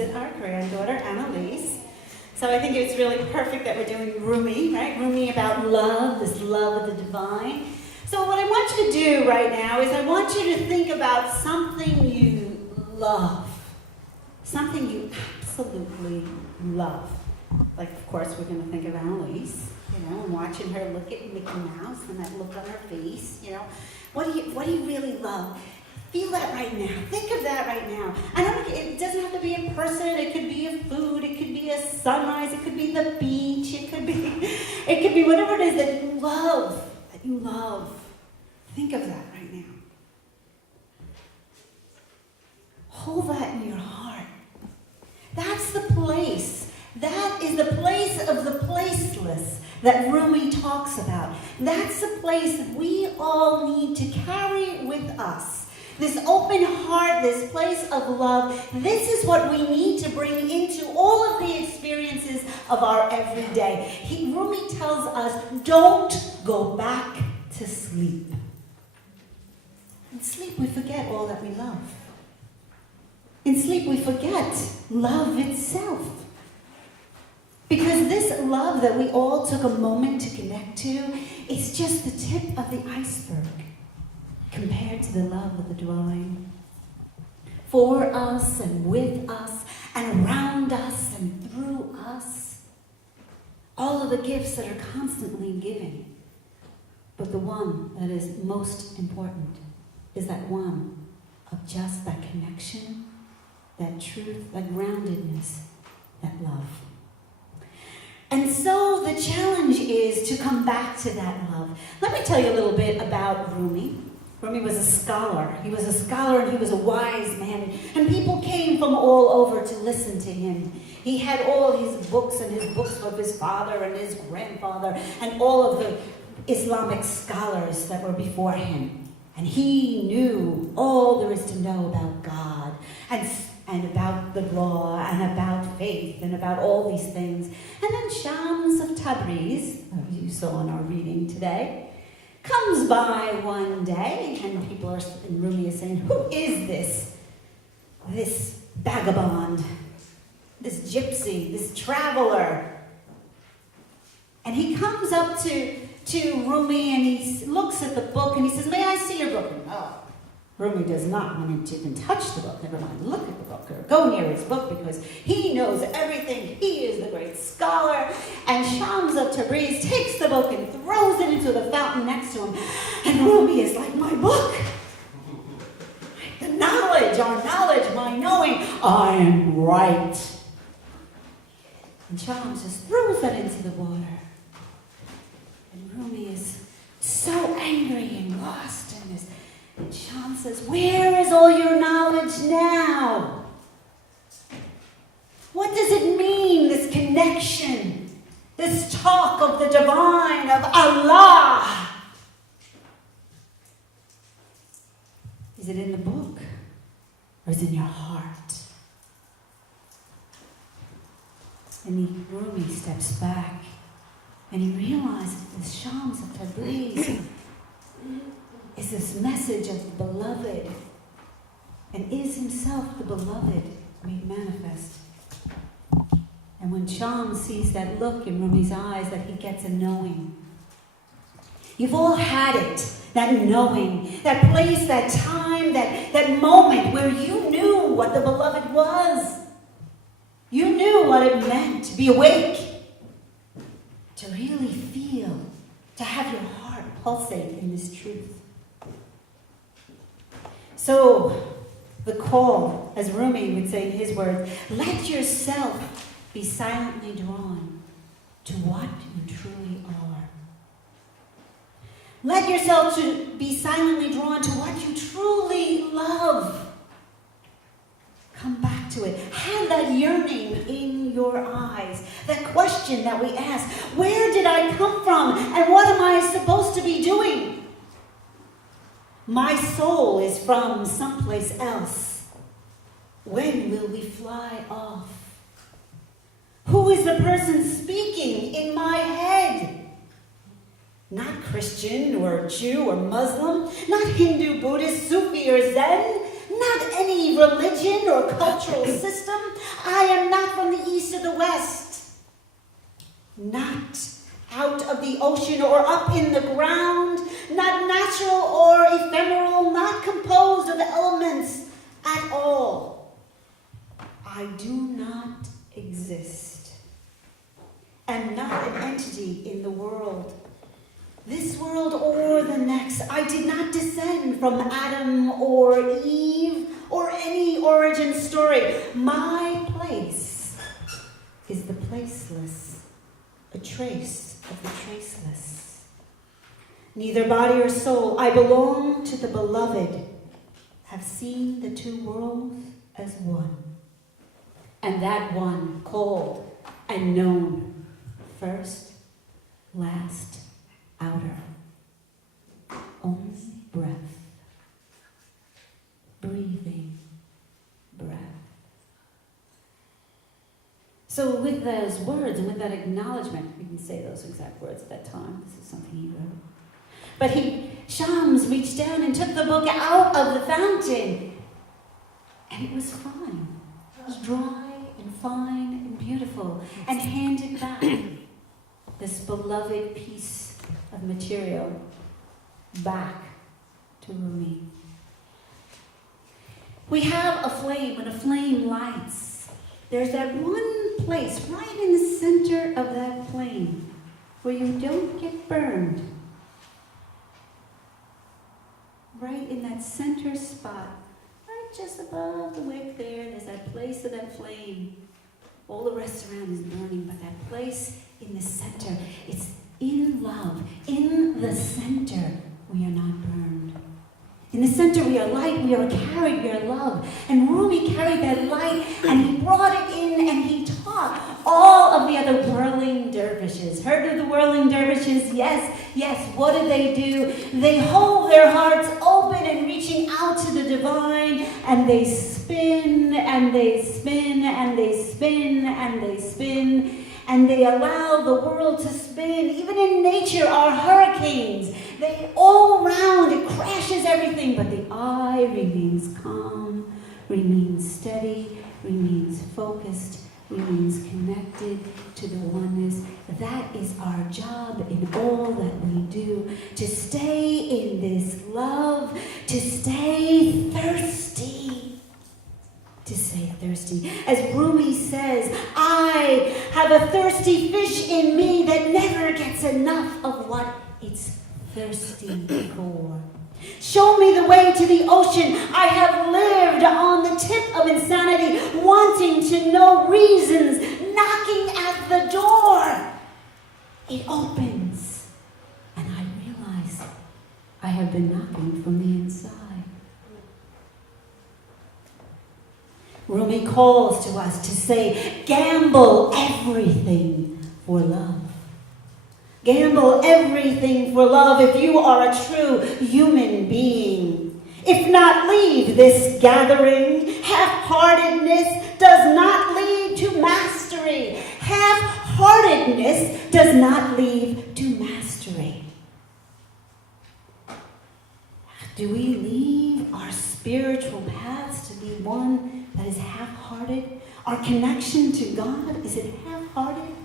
visit our granddaughter, Annalise. So I think it's really perfect that we're doing Rumi, right? Rumi about love, this love of the divine. So what I want you to do right now is I want you to think about something you love. Something you absolutely love. Like, of course, we're going to think of Annalise, and watching her look at Mickey Mouse and that look on her face, What do you really love? Feel that right now. Think of that right now. It doesn't have to be a person. It could be a food. It could be a sunrise. It could be the beach. It could be whatever it is that you love. That you love. Think of that right now. Hold that in your heart. That's the place. That is the place of the placeless that Rumi talks about. That's the place that we all need to carry with us. This open heart, this place of love, this is what we need to bring into all of the experiences of our everyday. Rumi tells us, don't go back to sleep. In sleep, we forget all that we love. In sleep, we forget love itself. Because this love that we all took a moment to connect to is just the tip of the iceberg compared to the love of the divine. For us and with us and around us and through us. All of the gifts that are constantly giving. But the one that is most important is that one of just that connection, that truth, that groundedness, that love. And so the challenge is to come back to that love. Let me tell you a little bit about Rumi. Rumi was a scholar. He was a scholar and he was a wise man. And people came from all over to listen to him. He had all his books and his books of his father and his grandfather and all of the Islamic scholars that were before him. And he knew all there is to know about God and about the law and about faith and about all these things. And then Shams of Tabriz, you saw in our reading today, comes by one day, and people are in Rumi is saying, who is this? This vagabond, this gypsy, this traveler. And he comes up to Rumi and he looks at the book and he says, may I see your book? And, Rumi does not want him to even touch the book, never mind look at the book or go near his book because he knows everything. He is the great scholar. And Shams of Tabriz takes the book and throws it into the fountain next to him. And Rumi is like, my book. The knowledge, our knowledge, my knowing, I am right. And Shams just throws that into the water. And Rumi is so angry and lost in this. And Shams says, where is all your knowledge now? What does it mean, this connection, this talk of the divine, of Allah? Is it in the book or is it in your heart? And Rumi steps back and he realizes this Shams of Tabriz is this message of the beloved and is himself the beloved made manifest. And when Shams sees that look in Rumi's eyes, that he gets a knowing. You've all had it, that knowing, that place, that time, that moment where you knew what the beloved was. You knew what it meant to be awake, to really feel, to have your heart pulsate in this truth. So, the call, as Rumi would say in his words, let yourself be silently drawn to what you truly are. Let yourself be silently drawn to what you truly love. Come back to it. Have that yearning in your eyes. That question that we ask, where did I come from and what am I supposed to be doing? My soul is from someplace else. When will we fly off? Who is the person speaking in my head? Not Christian or Jew or Muslim, not Hindu, Buddhist, Sufi or Zen, not any religion or cultural system. I am not from the east or the west. Not out of the ocean or up in the ground, not natural or ephemeral, not composed of elements at all. I do not exist. Am not an entity in the world. This world or the next. I did not descend from Adam or Eve or any origin story. My place is the placeless, a trace of the traceless. Neither body or soul, I belong to the beloved, have seen the two worlds as one. And that one called and known, first, last, outer, only breath, breathing breath. So with those words and with that acknowledgement, we can say those exact words at that time. This is something he wrote. But Shams reached down and took the book out of the fountain, and it was fine. It was dry and fine and beautiful, and handed back this beloved piece of material back to Rumi. We have a flame. When a flame lights, there's that one place right in the center of that flame where you don't get burned. Right in that center spot, right just above the wick there's that place of that flame. All the rest around is burning, but that place in the center, it's in love. In the center, we are not burned. In the center, we are light, we are carried, we are love. And Rumi carried that light, and he brought it in, and he taught all of the other whirling dervishes. Heard of the whirling dervishes? Yes, yes. What did they do? They hold their hearts open and reaching out to the divine, and they spin, and they spin, and they spin, and they spin, and they allow the world to spin. Even in nature, our hurricanes, they all round, it crashes everything, but the eye remains calm, remains steady, remains focused, remains connected to the oneness. That is our job in all that we do, to stay in this love, to stay thirsty. To stay thirsty. As Rumi says, I have a thirsty fish in me that never gets enough of what it's thirsty for. Show me the way to the ocean. I have lived on the tip of insanity, wanting to know reasons, knocking at the door. It opens, and I realize I have been knocking from the inside. Rumi calls to us to say, gamble everything for love. Gamble everything for love if you are a true human being. If not, leave this gathering. Half-heartedness does not lead to mastery. Half-heartedness does not lead to mastery. Do we leave our spiritual paths to be one that is half-hearted? Our connection to God, is it half-hearted?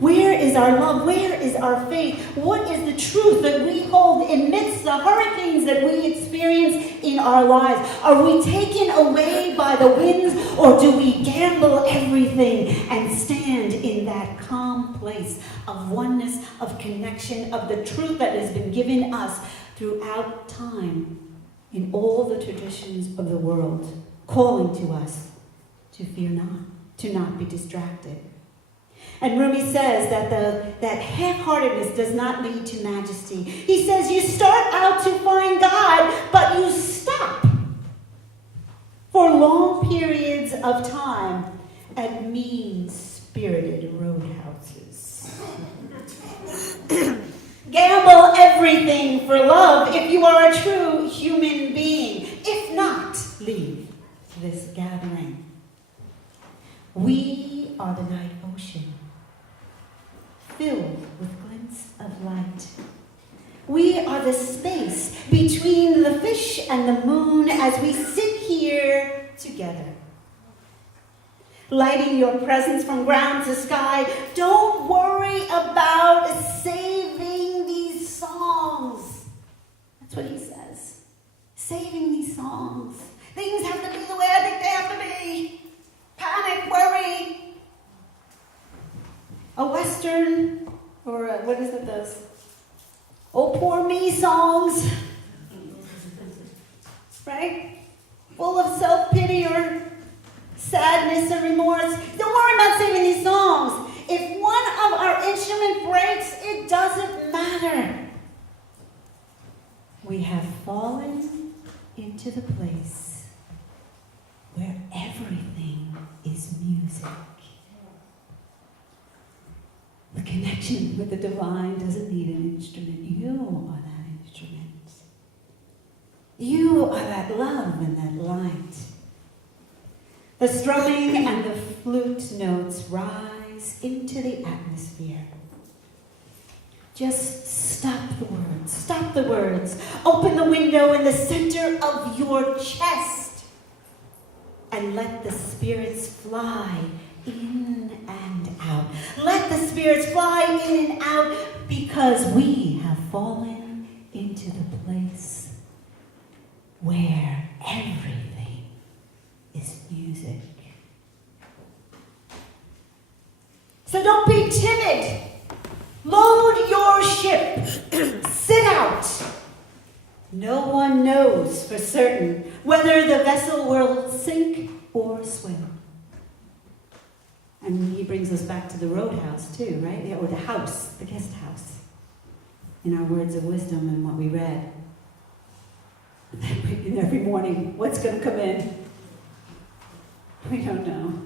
Where is our love? Where is our faith? What is the truth that we hold amidst the hurricanes that we experience in our lives? Are we taken away by the winds, or do we gamble everything and stand in that calm place of oneness, of connection, of the truth that has been given us throughout time in all the traditions of the world, calling to us to fear not, to not be distracted? And Rumi says that half-heartedness does not lead to majesty. He says you start out to find God, but you stop for long periods of time at mean-spirited roadhouses. Gamble everything for love if you are a true human being. If not, leave this gathering. We are the night ocean, filled with glints of light. We are the space between the fish and the moon as we sit here together. lighting your presence from ground to sky. Don't worry about saving these songs. That's what he says. Saving these songs. Things have to be the way I think they have to be. Panic, worry. A Western, or what is it, those? Oh, poor me songs. Right? Full of self-pity or sadness or remorse. Don't worry about singing these songs. If one of our instrument breaks, it doesn't matter. We have fallen into the place where everything is music. The connection with the divine doesn't need an instrument. You are that instrument. You are that love and that light. The strumming and the flute notes rise into the atmosphere. Just stop the words. Stop the words. Open the window in the center of your chest and let the spirits fly in and out. Let the spirits fly in and out because we have fallen into the place where everything is music. So don't be timid. Load your ship. Sit out. No one knows for certain whether the vessel will sink or swim. And he brings us back to the roadhouse too, right? Or the house, the guest house. In our words of wisdom and what we read. And every morning, what's going to come in? We don't know.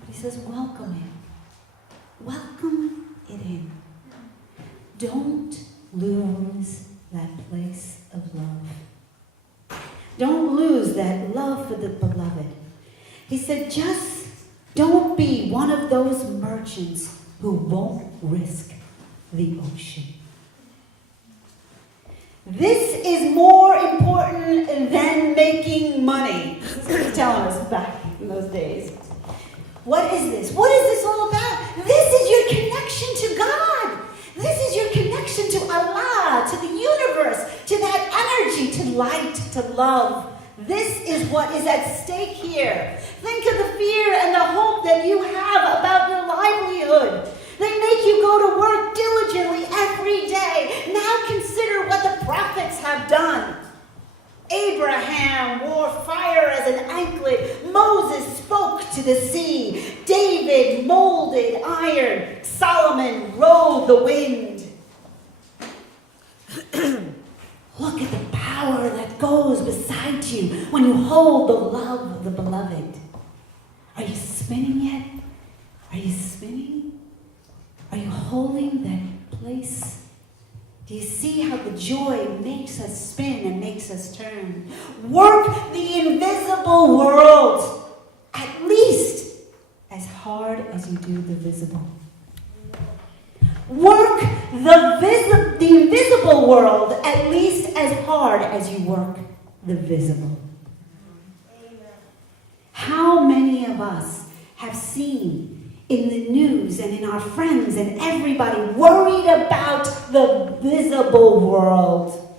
But he says, welcome it. Welcome it in. Don't lose that place of love. Don't lose that love for the beloved. He said, just don't be one of those merchants who won't risk the ocean. This is more important than making money. That's what he was telling us back in those days. What is this? What is this all about? This is your connection to God. This is your connection to Allah, to the universe, to that energy, to light, to love. This is what is at stake here. Think of the fear and the hope that you have about your livelihood. They make you go to work diligently every day. Now consider what the prophets have done. Abraham wore fire as an anklet. Moses spoke to the sea. David molded iron. Solomon rode the wind. Look at the power that goes beside you when you hold the love of the beloved. Are you spinning yet? Are you spinning? Are you holding that place? Do you see how the joy makes us spin and makes us turn? Work the invisible world at least as hard as you do the visible. Work the invisible world at least as hard as you work the visible. How many of us have seen in the news and in our friends and everybody worried about the visible world?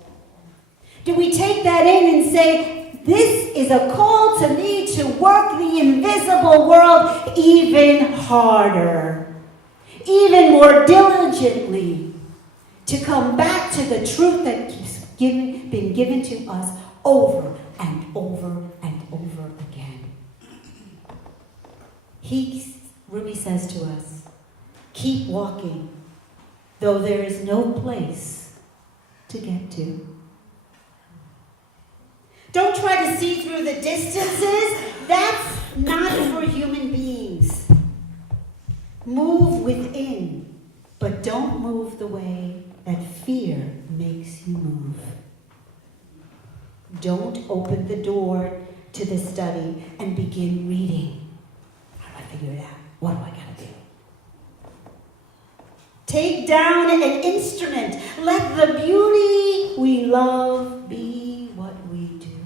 Do we take that in and say, this is a call to me to work the invisible world even harder, even more diligently, to come back to the truth that's been given to us over and over and over again? Rumi says to us, keep walking, though there is no place to get to. Don't try to see through the distances. That's not for human beings. Move within, but don't move the way that fear makes you move. Don't open the door to the study and begin reading. How do I figure it out? What do I gotta do? Take down an instrument. Let the beauty we love be what we do.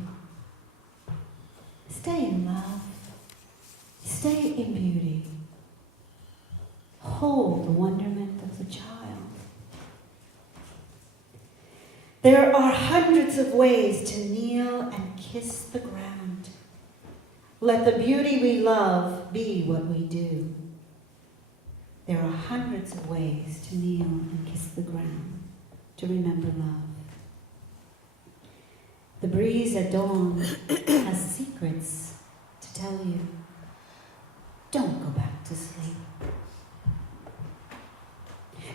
Stay in love. Stay Stay in beauty. Hold the wonderment of the child. There are hundreds of ways to kneel and kiss the ground. Let the beauty we love be what we do. There are hundreds of ways to kneel and kiss the ground, to remember love. The breeze at dawn has secrets to tell you. Don't go back to sleep.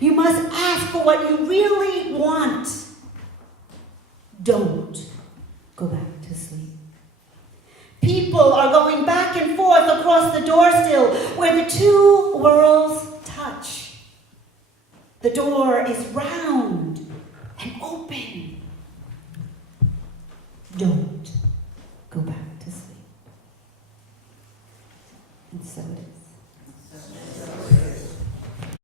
You must ask for what you really want. Don't go back to sleep. People are going back and forth across the door still, where the two worlds touch. The door is round and open. Don't go back to sleep. And so it is.